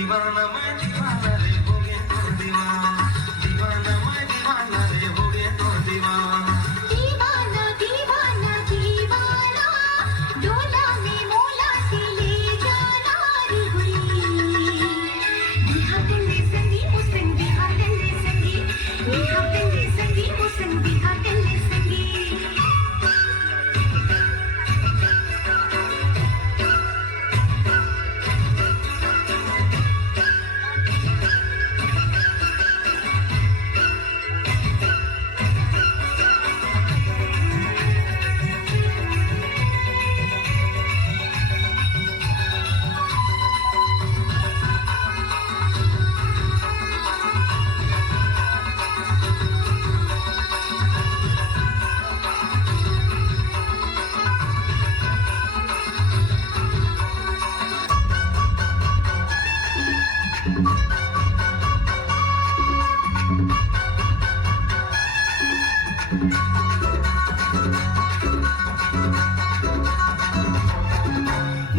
दीवाना मैं दीवाना रे हो गया तो दीवाना दीवाना मैं दीवाना रे हो गया तो दीवाना दीवाना दीवाना दीवाना डोला में मोला से ले जाना रे हुई बिहागले संगी मुसन बिहागले संगी बिहागले संगी मुसन बिहागले संगी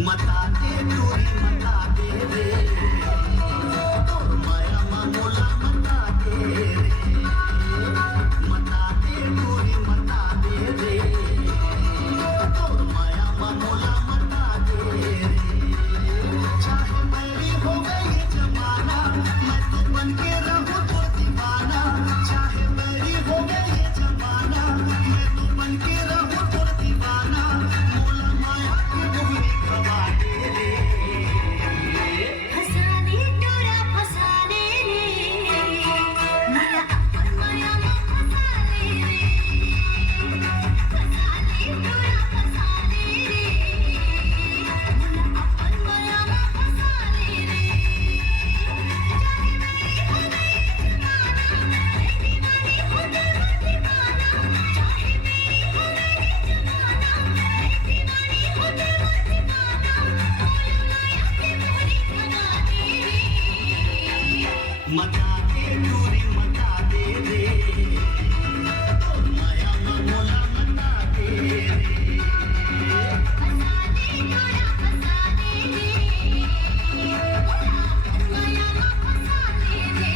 मता दे दूरी मता दे रे और माया मामूला मता दे रे मता दे दूरी मता दे रे और माया मामूला मता दे रे चाहे मेरी हो गई जमाना मैं तो बन के रहूं तो दीवाना चाहे मेरी हो गई जमाना मैं तो बन के रहूं तो दीवाना मोला माया की डोरी खवा दे रे फसाने डोरा फसाने रे माया अपन माया में फसाने रे फसाने डोरा फसाने रे माया अपन माया में फसाने रे चाहे मेरी हो गई जमाना मैं दीवानी हो गई दीवाना चाहे मेरी हो गई जमाना मैं दीवानी हो गई दीवाना बोलो माया की डोरी खवा दे रे मता दे दूरी मता दे रे और माया मामूला मता दे रे फसाने डोरा फसाने रे अपन माया में फसाने रे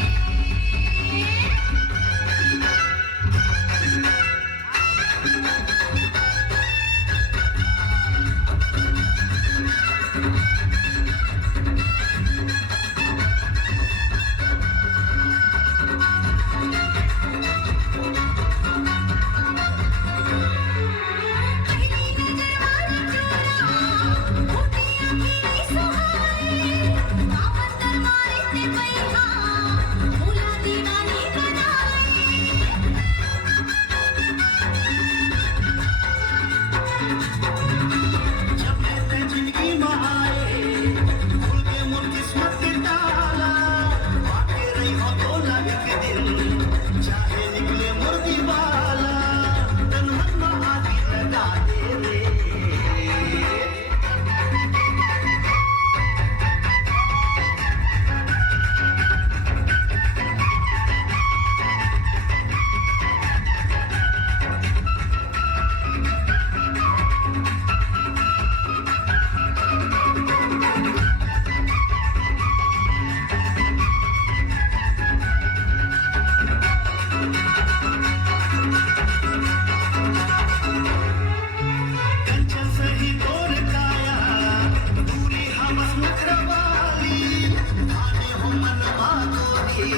पहली नजर वाला चोरा उठी अखी सुहाए कामंदर मारे ते पैहा भूला दीवानी बनाए जब मैं जिंदगी में आए भूल के मोर किस्मत के ताला बाके रही हो तो लगे के दिल चाहे निकले मोर दीवाला तन मन में आदि लगा दे रे कंचन सही तोर काया दूरी हमस नखरवाली आने हो मन माधोरी